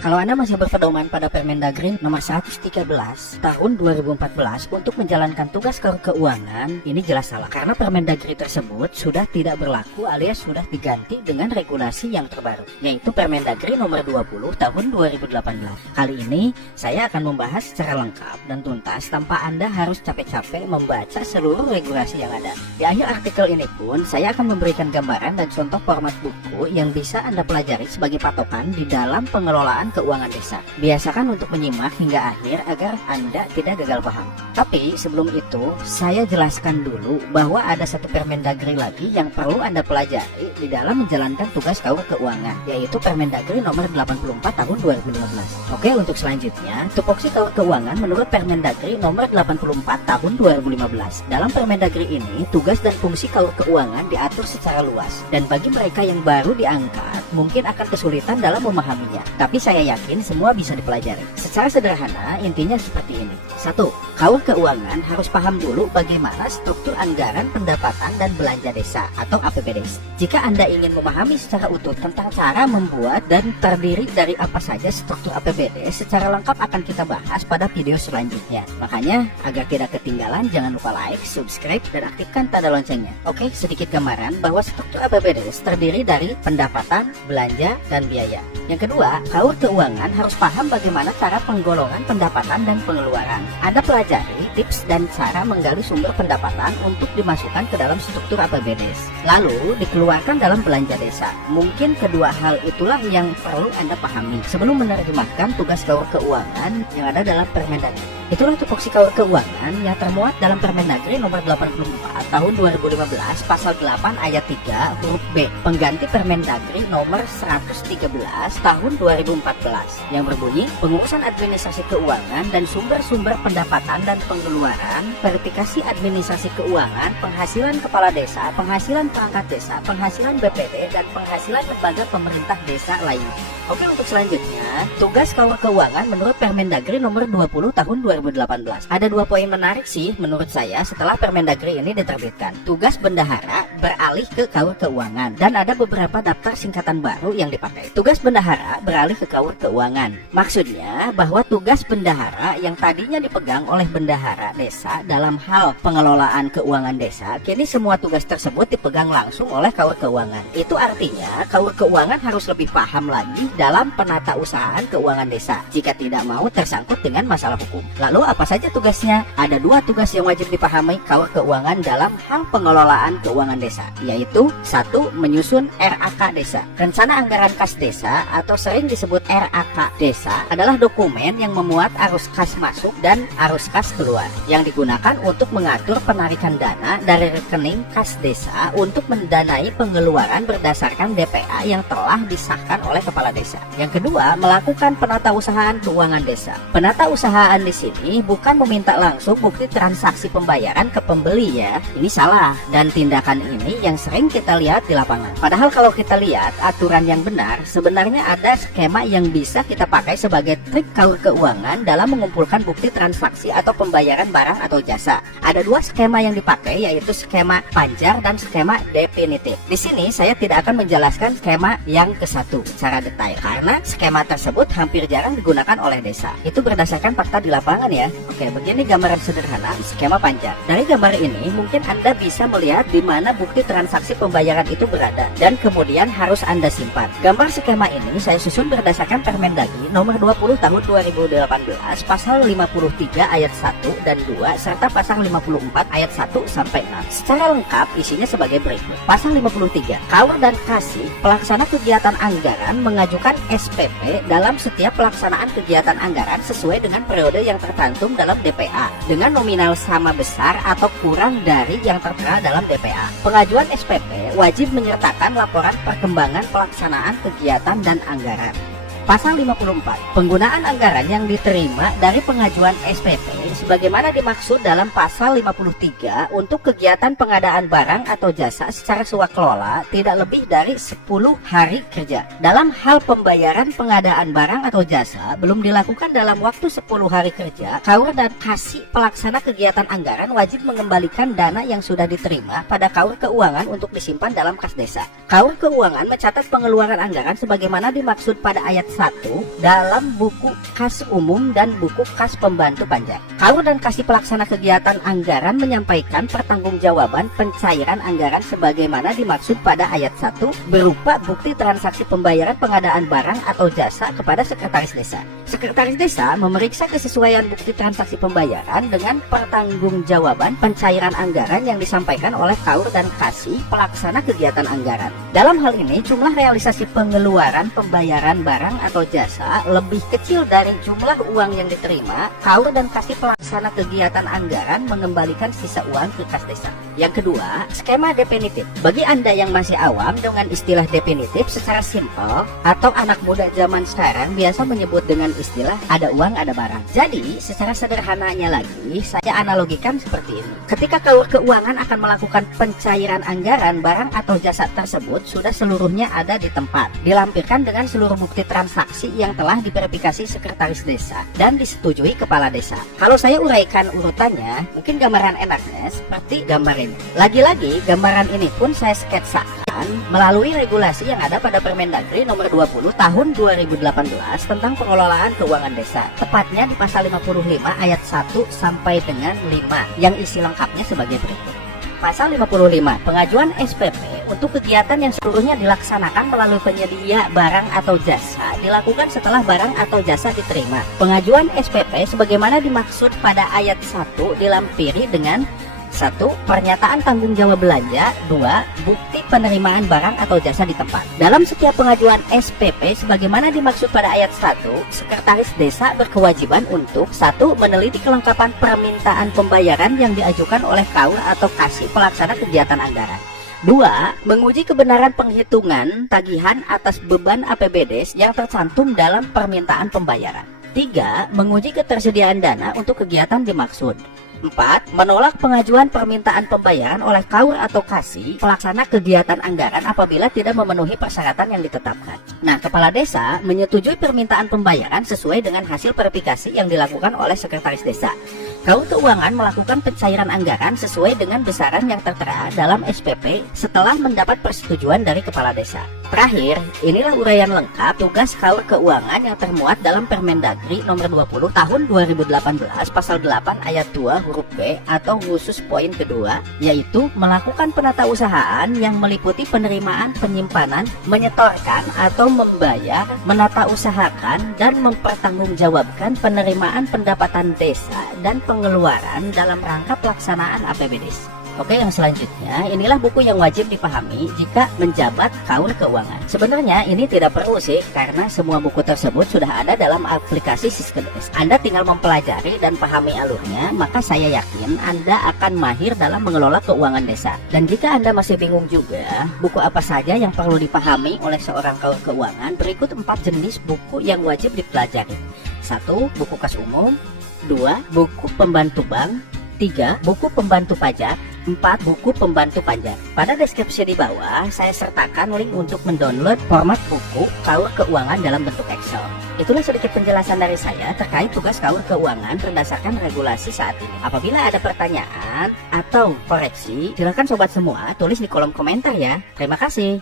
Kalau Anda masih berpedoman pada Permendagri nomor 113 tahun 2014 untuk menjalankan tugas keuangan, ini jelas salah. Karena Permendagri tersebut sudah tidak berlaku alias sudah diganti dengan regulasi yang terbaru, yaitu Permendagri nomor 20 tahun 2018. Kali ini saya akan membahas secara lengkap dan tuntas tanpa Anda harus capek-capek membaca seluruh regulasi yang ada. Di akhir artikel ini pun saya akan memberikan gambaran dan contoh format buku yang bisa Anda pelajari sebagai patokan di dalam pengelolaan keuangan desa. Biasakan untuk menyimak hingga akhir agar Anda tidak gagal paham. Tapi sebelum itu, saya jelaskan dulu bahwa ada satu Permendagri lagi yang perlu Anda pelajari di dalam menjalankan tugas keuangan, yaitu Permendagri nomor 84 tahun 2015. Oke, untuk selanjutnya, tupoksi keuangan menurut Permendagri nomor 84 tahun 2015. Dalam Permendagri ini, tugas dan fungsi keuangan diatur secara luas, dan bagi mereka yang baru diangkat, mungkin akan kesulitan dalam memahaminya. Tapi saya yakin semua bisa dipelajari. Secara sederhana, intinya seperti ini. 1. Kaur keuangan harus paham dulu bagaimana struktur anggaran pendapatan dan belanja desa atau APBDes. Jika Anda ingin memahami secara utuh tentang cara membuat dan terdiri dari apa saja struktur APBD, secara lengkap akan kita bahas pada video selanjutnya. Makanya, agar tidak ketinggalan, jangan lupa like, subscribe, dan aktifkan tanda loncengnya. Oke, sedikit gambaran bahwa struktur APBDes terdiri dari pendapatan, belanja, dan biaya. Yang kedua, kaur keuangan harus paham bagaimana cara penggolongan pendapatan dan pengeluaran. Anda pelajari tips dan cara menggali sumber pendapatan untuk dimasukkan ke dalam struktur APBDes, lalu dikeluarkan dalam belanja desa. Mungkin kedua hal itulah yang perlu Anda pahami sebelum menerjemahkan tugas kaur keuangan yang ada dalam Permendagri. Itulah tupoksi kaur keuangan yang termuat dalam Permendagri nomor 84 tahun 2015 pasal 8 ayat 3 huruf B, pengganti Permendagri nomor 113 tahun 2014 yang berbunyi pengurusan administrasi keuangan dan sumber-sumber pendapatan dan pengeluaran, verifikasi administrasi keuangan, penghasilan kepala desa, penghasilan perangkat desa, penghasilan BPD, dan penghasilan lembaga pemerintah desa lainnya. Oke, untuk selanjutnya, tugas kaur keuangan menurut Permendagri nomor 20 tahun 2018. Ada dua poin menarik sih menurut saya setelah Permendagri ini diterbitkan. Tugas bendahara beralih ke kaur keuangan dan ada beberapa daftar singkatan baru yang dipakai. Tugas bendahara beralih ke kaur keuangan. Maksudnya bahwa tugas bendahara yang tadinya dipegang oleh bendahara desa dalam hal pengelolaan keuangan desa, kini semua tugas tersebut dipegang langsung oleh kaur keuangan. Itu artinya kaur keuangan harus lebih paham lagi dalam penata usahaan keuangan desa jika tidak mau tersangkut dengan masalah hukum. Lalu apa saja tugasnya? Ada dua tugas yang wajib dipahami kaur keuangan dalam hal pengelolaan keuangan desa, yaitu 1. Menyusun RAK desa. Rencana anggaran kas desa atau sering disebut RAK desa adalah dokumen yang memuat arus kas masuk dan arus kas keluar yang digunakan untuk mengatur penarikan dana dari rekening kas desa untuk mendanai pengeluaran berdasarkan DPA yang telah disahkan oleh kepala desa. Yang kedua, melakukan penatausahaan keuangan desa. Penatausahaan di sini bukan meminta langsung bukti transaksi pembayaran ke pembeli ya. Ini salah, dan tindakan ini yang sering kita lihat di lapangan. Padahal kalau kita lihat aturan yang benar, sebenarnya ada skema yang bisa kita pakai sebagai trik kaur keuangan dalam mengumpulkan bukti transaksi atau pembayaran barang atau jasa. Ada dua skema yang dipakai, yaitu skema panjar dan skema definitif. Di sini saya tidak akan menjelaskan skema yang ke satu secara detail karena skema tersebut hampir jarang digunakan oleh desa. Itu berdasarkan fakta di lapangan ya. Oke, begini gambaran sederhana skema panjar. Dari gambar ini mungkin Anda bisa melihat di mana bukti transaksi pembayaran itu berada dan kemudian harus Anda simpan. Gambar skema ini saya susun berdasarkan Permendagri nomor 20 tahun 2018 pasal 53 ayat 1 dan 2 serta pasal 54 ayat 1 sampai 6. Secara lengkap isinya sebagai berikut. Pasal 53, kaur dan kasih pelaksana kegiatan anggaran mengajukan SPP dalam setiap pelaksanaan kegiatan anggaran sesuai dengan periode yang tercantum dalam DPA dengan nominal sama besar atau kurang dari yang tertera dalam DPA. Pengajuan SPP wajib menyertakan laporan perkembangan pelaksanaan kegiatan dan anggaran. Pasal 54, penggunaan anggaran yang diterima dari pengajuan SPP sebagaimana dimaksud dalam pasal 53 untuk kegiatan pengadaan barang atau jasa secara swakelola tidak lebih dari 10 hari kerja. Dalam hal pembayaran pengadaan barang atau jasa belum dilakukan dalam waktu 10 hari kerja, kaur dan kasih pelaksana kegiatan anggaran wajib mengembalikan dana yang sudah diterima pada kaur keuangan untuk disimpan dalam kas desa. Kaur keuangan mencatat pengeluaran anggaran sebagaimana dimaksud pada ayat 1 dalam buku kas umum dan buku kas pembantu pajak. KAUR dan Kasih Pelaksana Kegiatan Anggaran menyampaikan pertanggungjawaban pencairan anggaran sebagaimana dimaksud pada ayat 1 berupa bukti transaksi pembayaran pengadaan barang atau jasa kepada Sekretaris Desa. Sekretaris Desa memeriksa kesesuaian bukti transaksi pembayaran dengan pertanggungjawaban pencairan anggaran yang disampaikan oleh KAUR dan Kasih Pelaksana Kegiatan Anggaran. Dalam hal ini, jumlah realisasi pengeluaran pembayaran barang atau jasa lebih kecil dari jumlah uang yang diterima. KAUR dan Kasih Pelaksana Kegiatan Anggaran mengembalikan sisa uang ke kas desa. Yang kedua, skema definitif. Bagi Anda yang masih awam dengan istilah definitif, secara simpel atau anak muda zaman sekarang biasa menyebut dengan istilah ada uang ada barang. Jadi, secara sederhananya lagi, saya analogikan seperti ini. Ketika KAUR Keuangan akan melakukan pencairan anggaran, barang atau jasa tersebut sudah seluruhnya ada di tempat, dilampirkan dengan seluruh bukti transaksi yang telah diverifikasi Sekretaris Desa dan disetujui Kepala Desa. Kalau saya uraikan urutannya, mungkin gambaran enaknya seperti gambar ini. Lagi-lagi, gambaran ini pun saya sketsakan melalui regulasi yang ada pada Permendagri nomor 20 tahun 2018 tentang pengelolaan keuangan desa. Tepatnya di pasal 55 ayat 1 sampai dengan 5 yang isi lengkapnya sebagai berikut. Pasal 55, pengajuan SPP untuk kegiatan yang seluruhnya dilaksanakan melalui penyedia barang atau jasa dilakukan setelah barang atau jasa diterima. Pengajuan SPP sebagaimana dimaksud pada ayat 1 dilampiri dengan 1. Pernyataan tanggung jawab belanja. 2. Bukti penerimaan barang atau jasa di tempat. Dalam setiap pengajuan SPP sebagaimana dimaksud pada ayat 1, Sekretaris Desa berkewajiban untuk 1. Meneliti kelengkapan permintaan pembayaran yang diajukan oleh KAUR atau Kasih Pelaksana Kegiatan Anggaran. 2. Menguji kebenaran penghitungan tagihan atas beban APBD yang tercantum dalam permintaan pembayaran. 3. Menguji ketersediaan dana untuk kegiatan dimaksud. 4. Menolak pengajuan permintaan pembayaran oleh KAUR atau Kasih Pelaksana Kegiatan Anggaran apabila tidak memenuhi persyaratan yang ditetapkan. Nah, Kepala Desa menyetujui permintaan pembayaran sesuai dengan hasil verifikasi yang dilakukan oleh Sekretaris Desa. KAUR Keuangan melakukan pencairan anggaran sesuai dengan besaran yang tertera dalam SPP setelah mendapat persetujuan dari Kepala Desa. Terakhir, inilah uraian lengkap tugas KAUR Keuangan yang termuat dalam Permendagri nomor 20 tahun 2018 pasal 8 ayat 2 huruf B atau khusus poin kedua, yaitu melakukan penatausahaan yang meliputi penerimaan, penyimpanan, menyetorkan atau membayar, menata usahakan dan mempertanggungjawabkan penerimaan pendapatan desa dan pengeluaran dalam rangka pelaksanaan APBD. Oke, yang selanjutnya, inilah buku yang wajib dipahami jika menjabat KAUR Keuangan. Sebenarnya ini tidak perlu sih, karena semua buku tersebut sudah ada dalam aplikasi Siskedes. Anda tinggal mempelajari dan pahami alurnya, maka saya yakin Anda akan mahir dalam mengelola keuangan desa. Dan jika Anda masih bingung juga, buku apa saja yang perlu dipahami oleh seorang KAUR Keuangan, berikut 4 jenis buku yang wajib dipelajari. 1. Buku kas umum. 2. Buku pembantu bank. 3. Buku pembantu pajak. 4. Buku pembantu pajak. Pada deskripsi di bawah, saya sertakan link untuk mendownload format buku KAUR Keuangan dalam bentuk Excel. Itulah sedikit penjelasan dari saya terkait tugas KAUR Keuangan berdasarkan regulasi saat ini. Apabila ada pertanyaan atau koreksi, silakan sobat semua tulis di kolom komentar ya. Terima kasih.